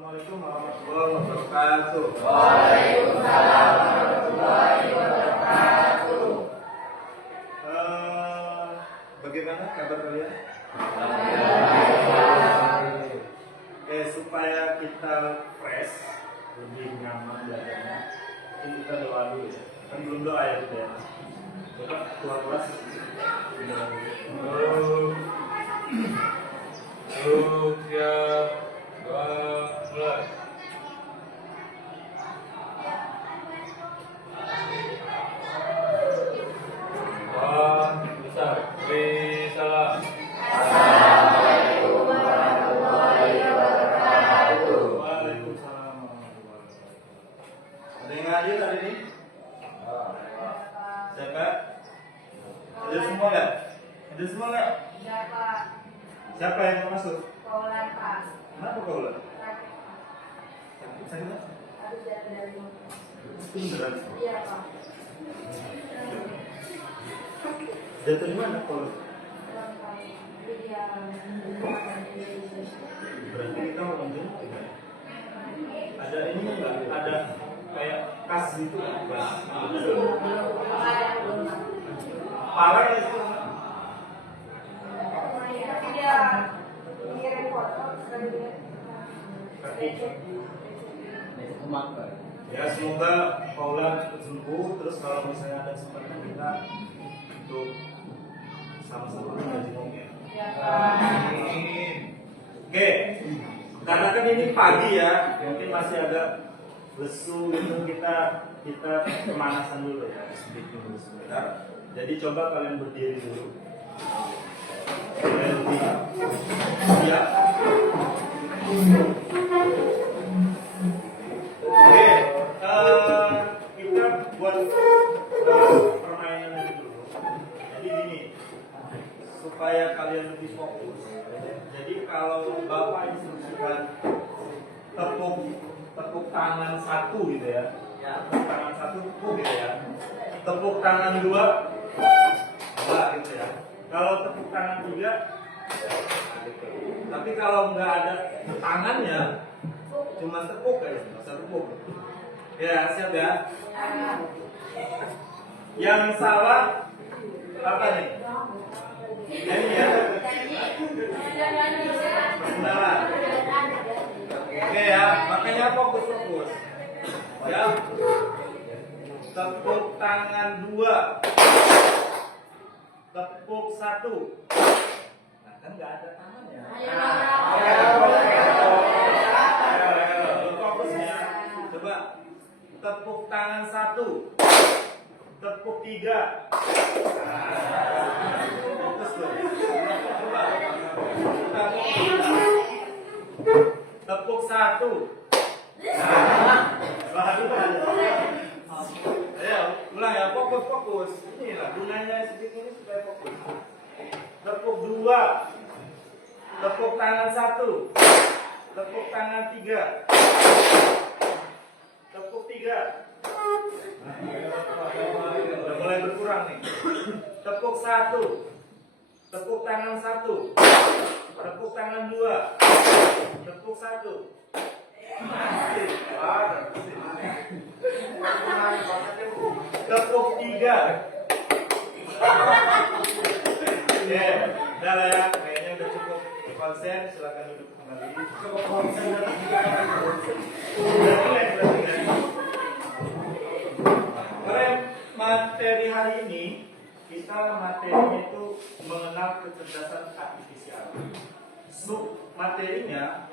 Assalamualaikum warahmatullahi wabarakatuh. Waalaikumsalam warahmatullahi wabarakatuh. Bagaimana kabar kalian? Oke, supaya kita fresh, lebih nyaman belajarnya, ini kita doa dulu ya. Kan belum doa ya kita ya. Coba keluar kelas. Ya, mulai. Besar. Salam. Assalamualaikum warahmatullahi wabarakatuh. Waalaikumsalam warahmatullahi wabarakatuh. Ada yang hadir hari ini? Siapa? Ada semua nggak? Ada semua nggak? Ya Pak, Siapa yang mau masuk? kaulan Pak. Kenapa kau ulang? Sakit Pak. Sakit apa? Harus jatuh dari motor. Beneran? Iya Pak. Jatuh di mana kau? Kurang Pak. Iya. Berarti kita mau menjemput ya? Ada ini nggak? Ada kayak kas gitu nggak? Parah ya itu? Iya. Ngirim foto selanjutnya. Ya semoga Paula cepat sembuh. Terus kalau misalnya ada kesempatan kita untuk sama-sama mengaji ya. Ya Pak. Oke, karena kan ini pagi ya, mungkin masih agak lesu gitu, kita pemanasan dulu ya, sedikit dulu sebentar. Jadi coba kalian berdiri dulu. Kalian lebih siap. Oke, kita buat permainan ini dulu. Jadi gini, supaya kalian lebih fokus. Jadi kalau Bapak instruksikan tepuk tangan satu gitu ya, tepuk tangan satu tepuk gitu ya, tepuk tangan dua gitu ya. Kalau tepuk tangan tiga, gitu. Tapi kalau nggak ada tangannya, cuma tepuk aja, nggak usah tepuk. Ya siap ya. Yang salah apa nih? Ini ya. Sebentar. Oke ya, makanya fokus. Ya. Tepuk tangan dua. Tepuk satu. Nah, kan nggak ada tangannya. Ayo, fokus ya. Coba tepuk tangan satu. Tepuk tiga. Fokus tuh. Coba. Tepuk satu. Ayo, ulang ya, fokus. Inilah gunanya sedikit ini supaya fokus. Tepuk dua. Tepuk tangan satu. Tepuk tangan tiga. Tepuk tiga. Udah mulai berkurang nih. Tepuk satu. Tepuk tangan satu. Tepuk tangan dua. Tepuk satu. Tepuk tiga. Oke, udah lah ya. Kayaknya udah cukup konsen. Silakan duduk kembali. Cukup konsen. Materi hari ini kita materinya itu mengenal kecerdasan artifisial. Sub materinya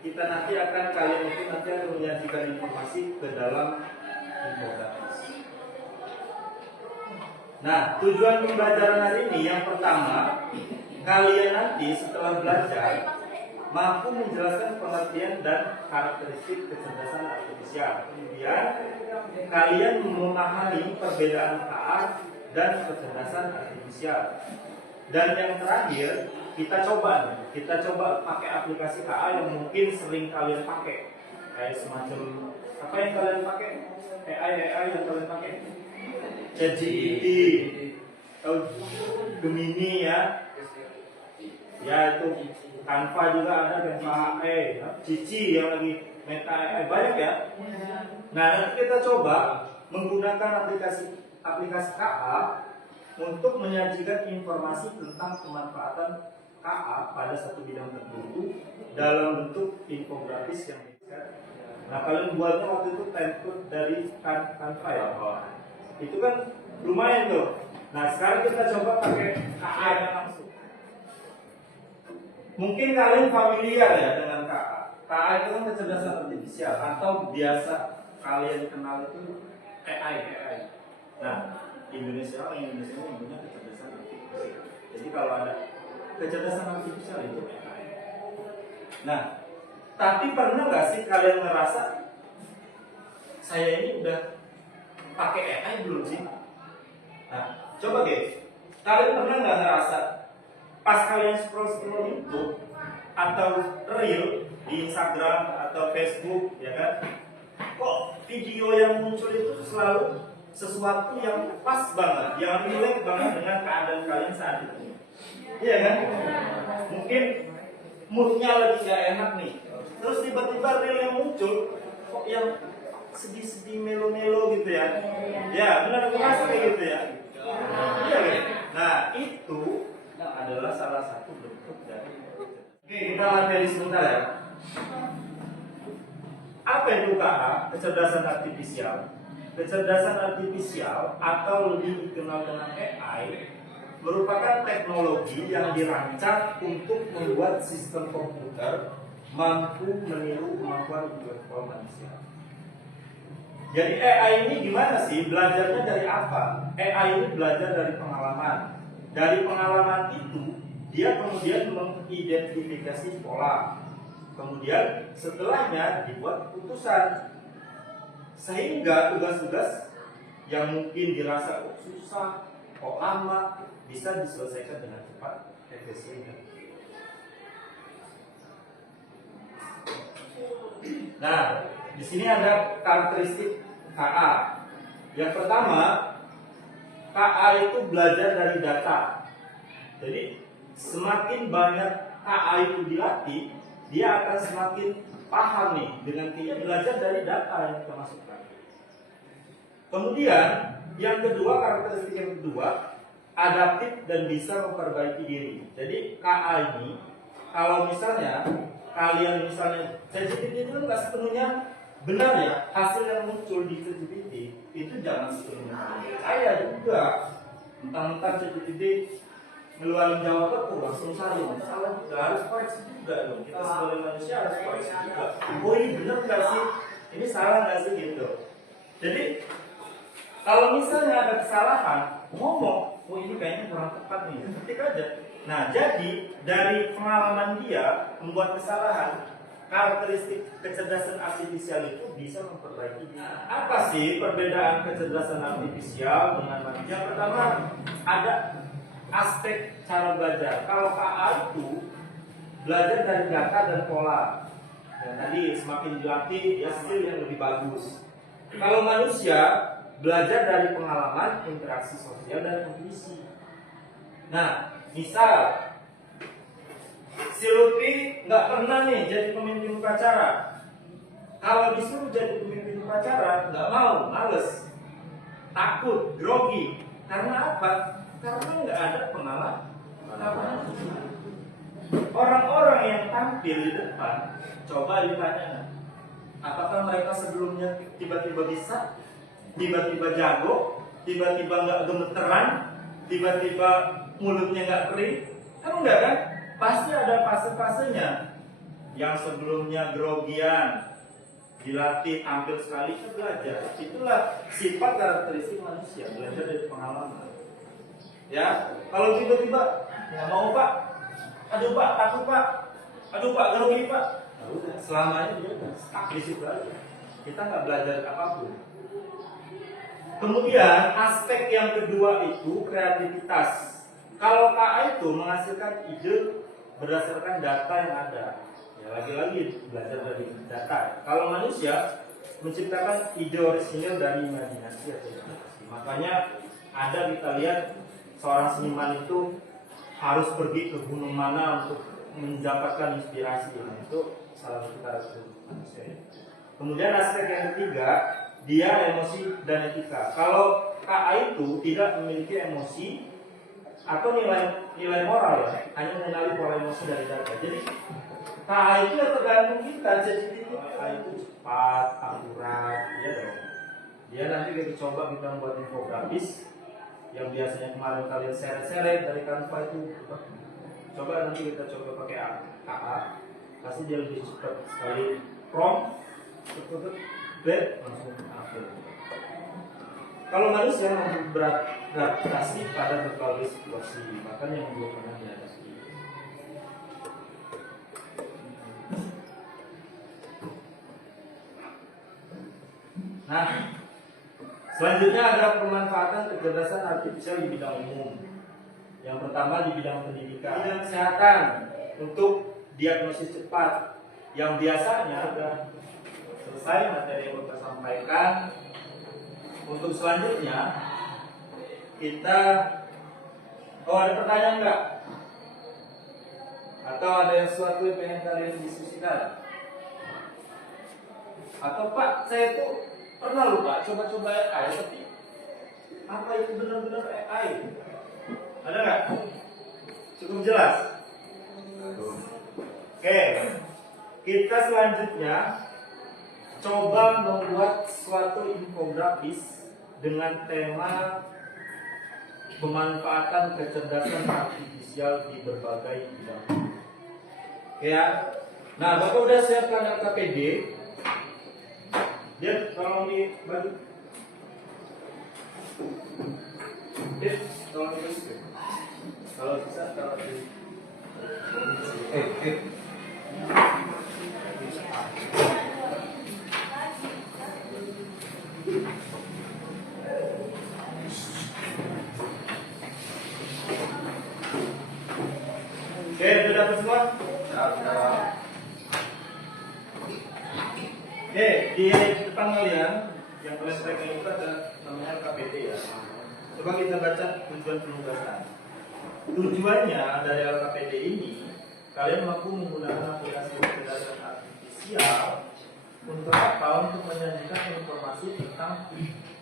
kita nanti akan kalian itu nanti akan menyajikan informasi ke dalam infografis. Nah, tujuan pembelajaran hari ini yang pertama, kalian nanti setelah belajar mampu menjelaskan pengertian dan karakteristik kecerdasan artifisial. Kemudian kalian memahami perbedaan KA dan kecerdasan artifisial. Dan yang terakhir, kita coba pakai aplikasi KA yang mungkin sering kalian pakai. Kayak semacam apa yang kalian pakai? AI yang kalian pakai? ChatGPT, Gemini ya. Ya itu Canva juga ada, Canva AI, Cici yang lagi Meta AI, banyak ya. Nah, nanti kita coba menggunakan aplikasi KA untuk menyajikan informasi tentang pemanfaatan KA pada satu bidang tertentu dalam bentuk infografis yang bisa. Nah, kalian buatnya waktu itu template dari Canva ya. Itu kan lumayan tuh. Nah, sekarang kita coba pakai KA yang langsung. Mungkin kalian familiar ya dengan KA. KA itu kan kecerdasan artifisial atau biasa kalian kenal itu AI. Nah, Indonesia ini punya kecerdasan artifisial. Jadi kalau ada kecerdasan artifisial itu AI. Nah, tapi pernah nggak sih kalian ngerasa saya ini udah pakai AI belum sih? Nah, coba deh, kalian pernah nggak ngerasa pas kalian scroll YouTube atau reel di Instagram atau Facebook, ya kan? Kok video yang muncul itu selalu sesuatu yang pas banget, yang relate banget dengan keadaan kalian saat itu, iya kan? Mungkin moodnya lagi gak enak nih, terus tiba-tiba reel yang muncul kok yang sedih-sedih melo-melo gitu ya? Ya, benar ngerasa kayak gitu ya? Iya kan? Nah, itu adalah salah satu bentuk dari. Oke, kita materi sebentar ya. Apa itu KA? Kecerdasan artifisial. Kecerdasan artifisial atau lebih dikenal dengan AI merupakan teknologi yang dirancang untuk membuat sistem komputer mampu meniru kemampuan intelektual manusia. Jadi AI ini gimana sih? Belajarnya dari apa? AI ini belajar dari pengalaman. Dari pengalaman itu, dia kemudian mengidentifikasi pola. Kemudian setelahnya dibuat keputusan. Sehingga tugas-tugas yang mungkin dirasa susah, kok lama, bisa diselesaikan dengan cepat, efisien. Nah, di sini ada karakteristik KA. Yang pertama, KA itu belajar dari data. Jadi semakin banyak KA itu dilatih, dia akan semakin paham nih dengan dia belajar dari data yang kita masukkan. Kemudian yang kedua, karakteristik yang kedua, adaptif dan bisa memperbaiki diri. Jadi KA ini, kalau misalnya kalian misalnya ChatGPT itu nggak sepenuhnya benar ya, hasil yang muncul di ChatGPT itu jangan sepenuhnya percaya juga. Mentang-mentang ChatGPT ngeluarin jawaban, langsung salah juga, harus koreksi juga dong. Kita sebagai manusia harus koreksi juga. Oh, ini benar nggak sih? Ini salah nggak sih gitu? Jadi kalau misalnya ada kesalahan, ngomong, oh ini kayaknya kurang tepat nih, ketik aja. Nah, jadi dari pengalaman dia membuat kesalahan, karakteristik kecerdasan artifisial itu bisa memperbaiki. Apa sih perbedaan kecerdasan artifisial dengan manusia? Yang pertama, ada aspek cara belajar. Kalau KA itu belajar dari data dan pola. Dan tadi semakin dilatih, dia skill yang lebih bagus. Kalau manusia belajar dari pengalaman, interaksi sosial dan intuisi. Nah, misal si Lutfi nggak pernah nih jadi pemimpin upacara. Kalau disuruh jadi pemimpin upacara, nggak mau, males, takut, grogi. Karena apa? Karena nggak ada pengalaman. Orang-orang yang tampil di depan, coba ditanya, apakah mereka sebelumnya tiba-tiba bisa, tiba-tiba jago, tiba-tiba nggak gemeteran, tiba-tiba mulutnya nggak kering? Kan enggak kan? Pasti ada fase-fasenya. Yang sebelumnya grogian, dilatih tampil sekali, itu belajar. Itulah sifat karakteristik manusia, belajar dari pengalaman. Ya, kalau tiba-tiba nggak mau pak, aduh pak, takut pak, aduh pak, grogi pak, nah, udah selamanya dia udah stuck di situ aja. Kita nggak belajar apapun. Kemudian aspek yang kedua itu kreativitas. Kalau KA itu menghasilkan ide berdasarkan data yang ada. Ya lagi-lagi belajar dari data. Kalau manusia menciptakan ide orisinil dari imajinasi atau inovasi. Makanya ada kita lihat seorang seniman itu harus pergi ke gunung mana untuk mendapatkan inspirasi. Nah, itu salah satu karakter manusia. Kemudian aspek yang ketiga, dia emosi dan etika. Kalau KA itu tidak memiliki emosi atau nilai moral ya, hanya mengenali pola emosi dari data. Jadi KA itu ya tergantung kita, jadi KA itu cepat, akurat, ya dong. Dia nanti kita coba kita buat infografis yang biasanya kemarin kalian seret-seret dari Canva itu, coba nanti kita coba pakai KA, pasti dia lebih cepat sekali. Prompt, langsung upload. Kalau manusia mampu beradaptasi pada berbagai situasi, bahkan yang belum pernah dihadapi. Nah, selanjutnya ada pemanfaatan kecerdasan artifisial di bidang umum. Yang pertama di bidang pendidikan, bidang kesehatan untuk diagnosis cepat. Yang biasanya sudah selesai materi yang kita sampaikan. Untuk selanjutnya kita, ada pertanyaan enggak? Atau ada yang sesuatu yang pengen kalian diskusikan? Atau Pak, saya itu pernah lupa coba-coba AI, tapi apa itu benar-benar AI? Ada nggak? Cukup jelas? Oke, kita selanjutnya coba membuat suatu infografis dengan tema pemanfaatan kecerdasan artifisial di berbagai bidang. Oke ya. Nah, Bapak udah siapkan LKPD. Dia tolong dibagi. Tolong dibagi. Kalau bisa taruh di. Oke, sudah dapat semua? Oke, di depan kalian yang kalian pegang itu ada namanya KPD ya. Coba kita baca tujuan penugasan. Tujuannya dari LKPD ini, kalian mampu menggunakan aplikasi kecerdasan artifisial untuk apa? Untuk menyajikan informasi tentang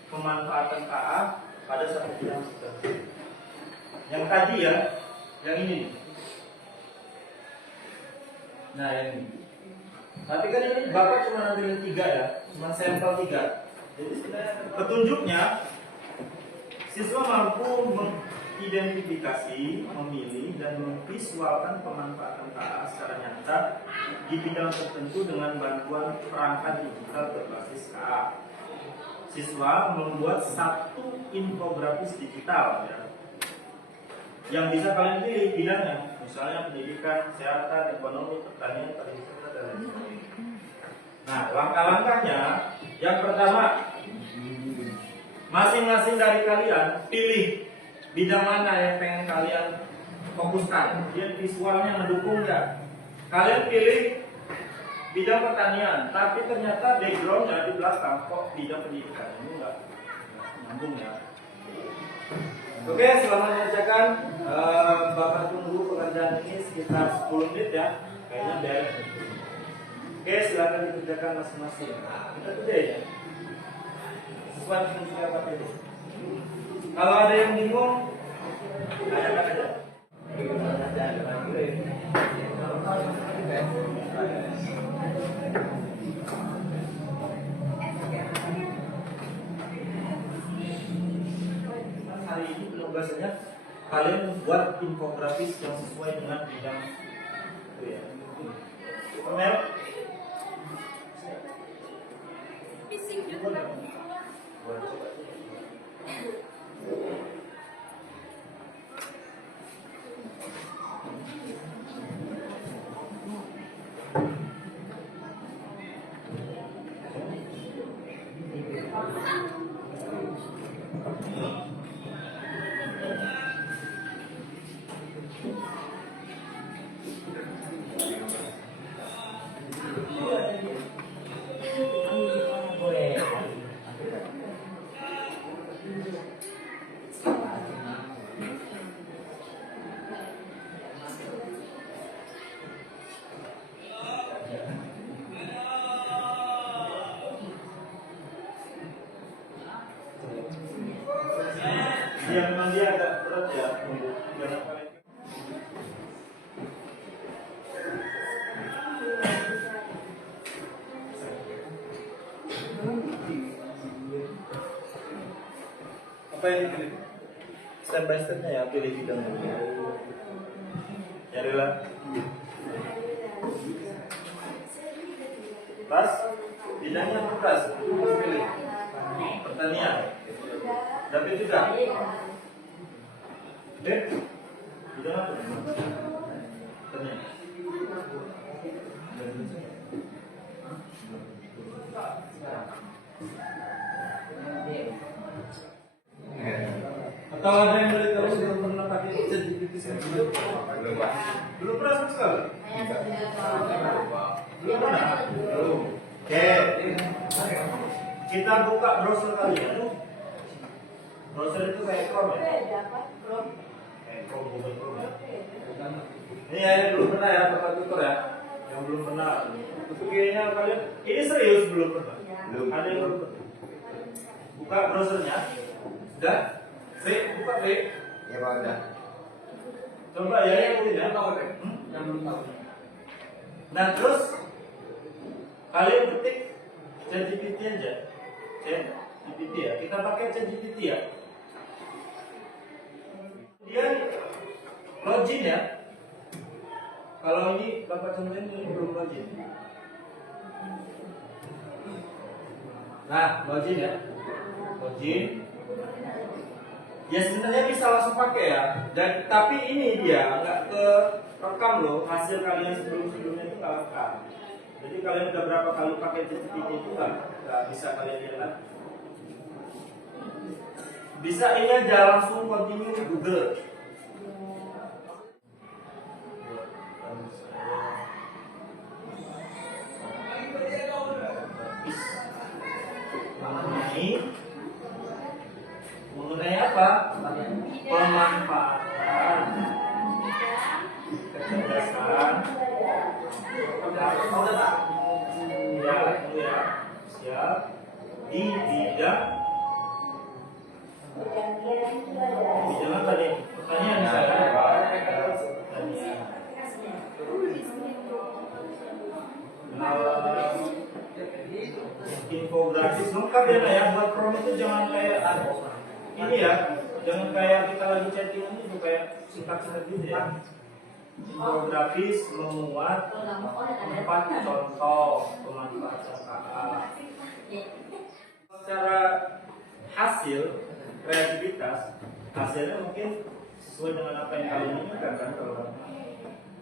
pemanfaatan KA pada satu bidang tertentu. Yang tadi ya, yang ini. Nah ini. Tapi kan ini Bapak cuma ngambilin 3 ya, cuma sampel 3. Jadi sebenarnya petunjuknya siswa mampu mengidentifikasi, memilih dan memvisualkan pemanfaatan KA secara nyata di bidang tertentu dengan bantuan perangkat digital berbasis KA. Siswa membuat satu infografis digital ya, yang bisa kalian pilih bidangnya, misalnya pendidikan, kesehatan, ekonomi, pertanian, pariwisata, dan lain sebagainya. Nah, langkah-langkahnya, yang pertama, masing-masing dari kalian pilih bidang mana yang pengen kalian fokuskan. Dia visualnya mendukung nggak? Kalian pilih bidang pertanian, tapi ternyata backgroundnya di belakang kok bidang pendidikan. Ini nggak nyambung ya. Oke, selamat mengerjakan. Bapak tunggu pekerjaan ini sekitar 10 menit ya. Kayaknya beres. Oke, silakan dikerjakan masing-masing. Kita kerjain ya. Sesuai dengan siapa itu. Kalau ada yang bingung, tanyakan aja. Hari ini penugasannya kalian membuat infografis yang sesuai dengan bidang itu ya. Mel, Bising juga. step by stepnya ya, pilih bidangnya. Carilah. Pas bidangnya beras, pilih pertanian. Tapi juga. Oke, bidang apa? Pertanian. Atau ada yang dari kamu belum pernah pakai ChatGPT sebelum? Belum, Pak. Belum pernah sama sekali? Belum pernah? Belum. Oke. Kita buka browser kalian. Browser itu kayak Chrome ya? Kayak Chrome, Google Chrome ya? Ini ya, yang belum pernah ya, Bapak tutor ya? Yang belum pernah. Itu kayaknya kalian, ini serius belum pernah? Belum. Ada yang belum pernah? Buka browsernya. Sudah? Buka V. Ya, Pak, udah. Coba ya yang udah tahu deh. Yang belum tahu. Nah terus kalian ketik ChatGPT aja. ChatGPT ya. Kita pakai ChatGPT ya. Kemudian login ya. Kalau ini Bapak contohin ini belum login. Nah login ya. Login. Ya sebenarnya bisa langsung pakai ya. Dan tapi ini dia nggak ke rekam loh, hasil kalian sebelumnya itu nggak rekam. Jadi kalian udah berapa kali pakai ChatGPT itu nggak bisa kalian lihat. Bisa ini aja langsung continue di Google. Mengenai apa? Pemanfaatan kecerdasan ya, siap di bidang apa nih? Pertanyaan infografis lengkap ya lah ya. Buat Chrome itu jangan kayak ini ya, jangan kayak kita lagi chatting ini tuh kayak singkat-singkat gitu ya. Infografis memuat 4 contoh pemanfaatan KA. Secara hasil kreativitas, hasilnya mungkin sesuai dengan apa yang kalian inginkan kan.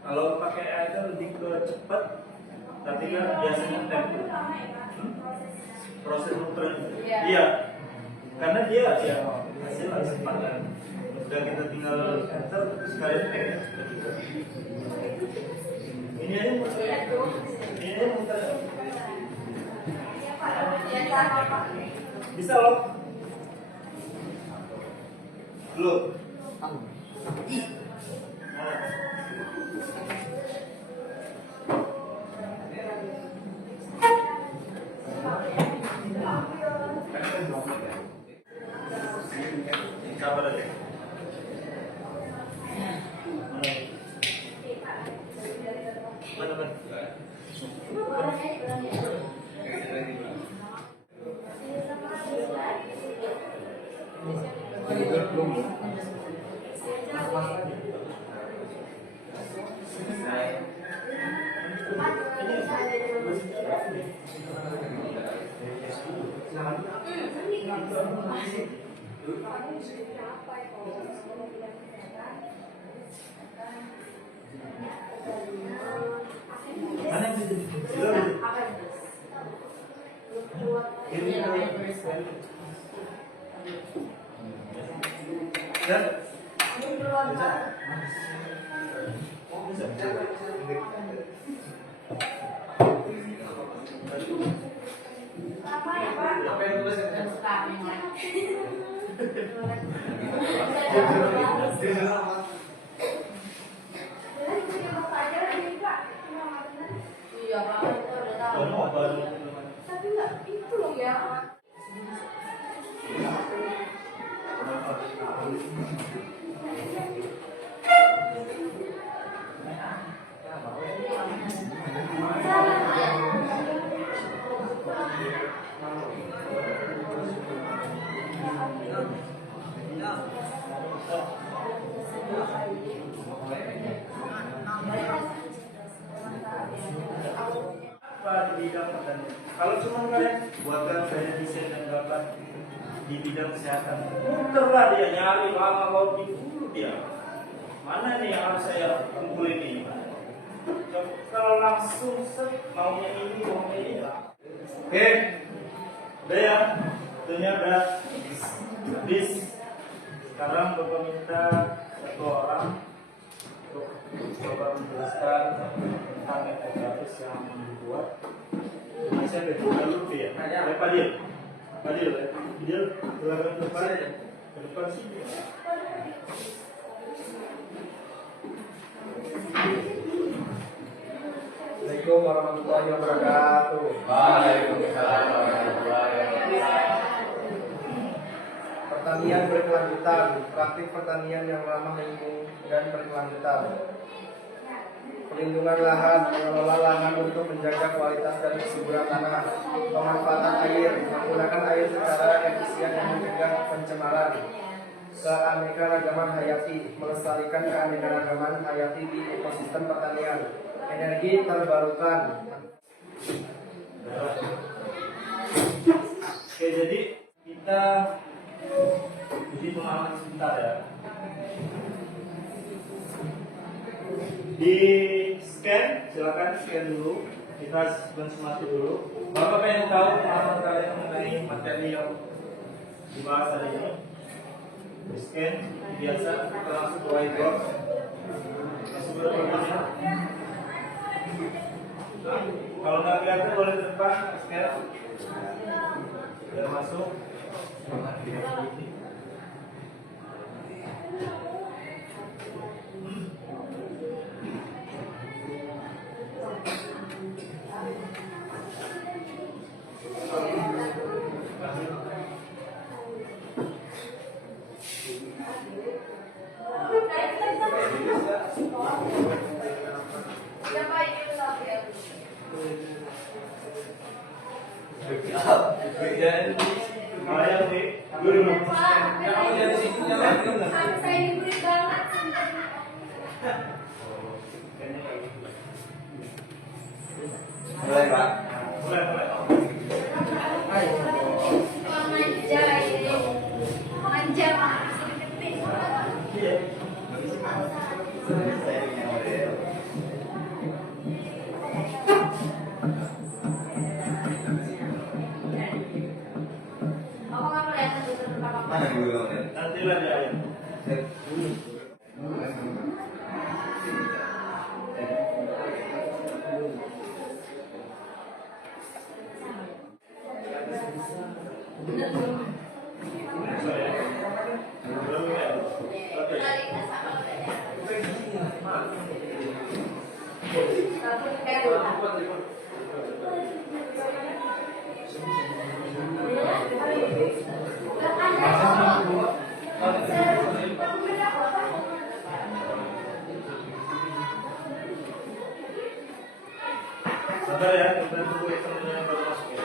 Kalau pakai AI kan lebih ke cepat, tapi kan biasanya tempo. Proses muter, iya, karena dia ya hasil kecepatan. Udah kita tinggal enter terus kalian ini aja muter, bisa loh, belum. Sabar aja. Mana? Tapi enggak itu loh ya. apa di bidang pertanian. Kalau cuma kalian buatkan saya desain dan gambar di bidang kesehatan, muterlah dia nyari lama mau dulu dia. Mana nih yang harus saya kumpulin ini? Kalau langsung maunya ini, maunya ini. Oke, udah ya, tentunya udah habis. Sekarang Bapak minta satu orang untuk coba menjelaskan tentang infografis yang dibuat. Saya dulu ya. Padil, silakan ke depan sini. Assalamualaikum warahmatullahi wabarakatuh. Waalaikumsalam warahmatullahi wabarakatuh. Pertanian berkelanjutan, praktik pertanian yang ramah lingkungan dan berkelanjutan. Pelindungan lahan, mengelola lahan untuk menjaga kualitas dan kesuburan tanah. Pemanfaatan air, menggunakan air secara efisien dan mencegah pencemaran. Keanekaragaman hayati, melestarikan keanekaragaman hayati di ekosistem pertanian. Energi terbarukan. Oke, jadi kita uji pengalaman sebentar ya. Di scan, silakan scan dulu. Kita benchmark dulu. Bapak pengen tahu pengalaman kalian mengenai materi yang dibahas hari ini. Di scan biasa, kita langsung ke whiteboard. Masuk ke depan. Kalau nggak kelihatan boleh ke depan, scan. Sudah masuk. Kalian di dulu. Mulai Pak. Mulai. Mana dulu? Nanti lah dia. Sabar ya, kita tunggu eksamnya yang baru masuk ya.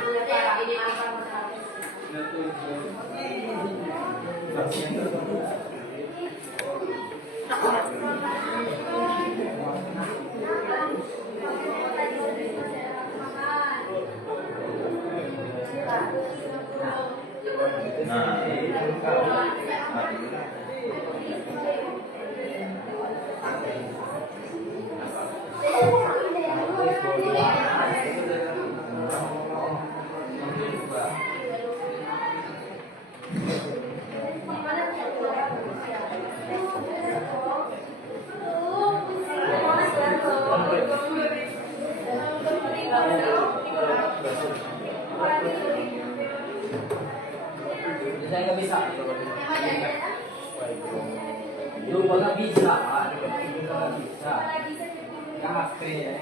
Saya nggak bisa. Lu nggak bisa, Pak. Nggak bisa. Nggak HP ya.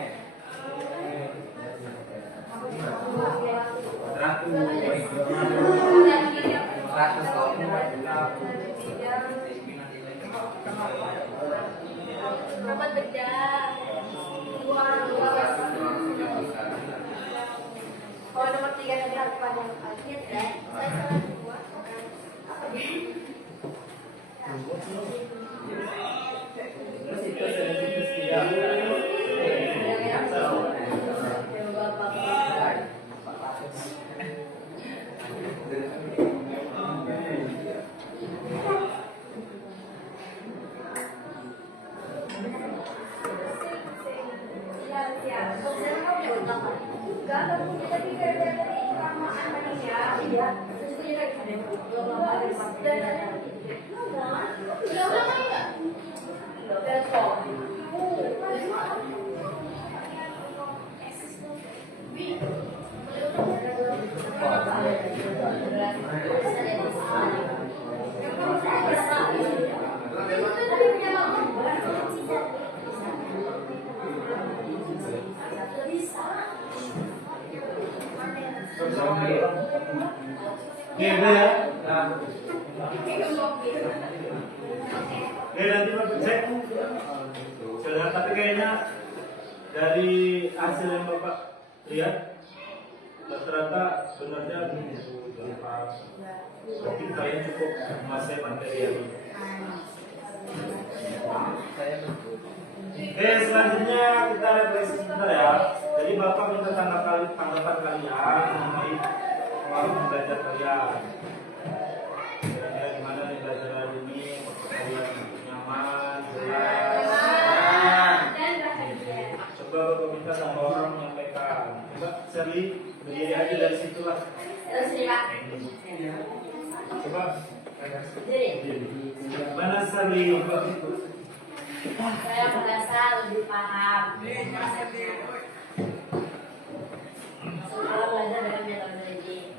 Kalau nomor 3 tadi harus panjang lagi ya. Saya salah 2. Apa dia? Terus itu Enggak, tapi dari kesamaan manusia. Iya. Terus itu juga ada yang belum lama dari partai. Udah lama ya? Udah kok. Oke, udah ya. Oke, nanti Bapak cek. Sudah, tapi kayaknya dari hasil yang Bapak lihat rata-rata sebenarnya mungkin kalian cukup menguasai materi yang ini. Oke, selanjutnya kita refleksi sebentar ya. Jadi Bapak minta tanggapan kalian mengenai pengalaman belajar kalian. Kira-kira gimana nih belajar hari ini? Kalian nyaman, jelas? Coba Bapak minta sama orang menyampaikan. Coba Sherly berdiri aja dari situ lah. Coba. Mana Sherly? Saya merasa lebih paham. Setelah belajar dengan metode ini.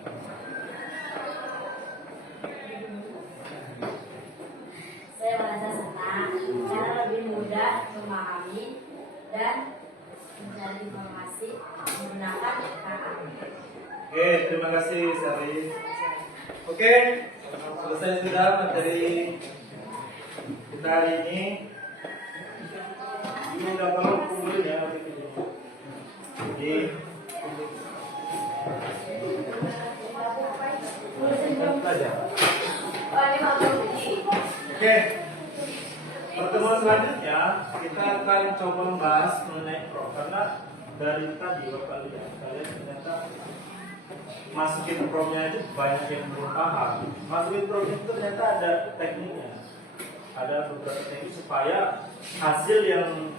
Saya merasa senang karena lebih mudah memahami dan mencari informasi menggunakan KA. Oke, terima kasih Sherly. Oke, selesai sudah materi kita hari ini. Ini udah kalau kumpulin ya jadi oke, pertemuan selanjutnya kita akan coba membahas mengenai pro, karena dari tadi Bapak lihat kalian ternyata masukin promnya itu banyak yang belum paham. Masukin promnya itu ternyata ada tekniknya, ada beberapa teknik supaya hasil yang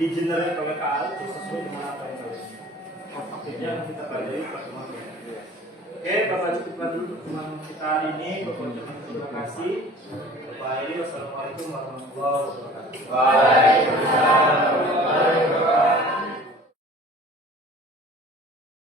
di-generate oleh KA itu sesuai dengan apa yang kalian akhirnya kita pelajari pertemuan ini. Oke, Bapak cukupkan dulu pertemuan kita hari ini. Bapak ucapkan terima kasih. Bapak akhiri, wassalamualaikum warahmatullahi wabarakatuh. Waalaikumsalam.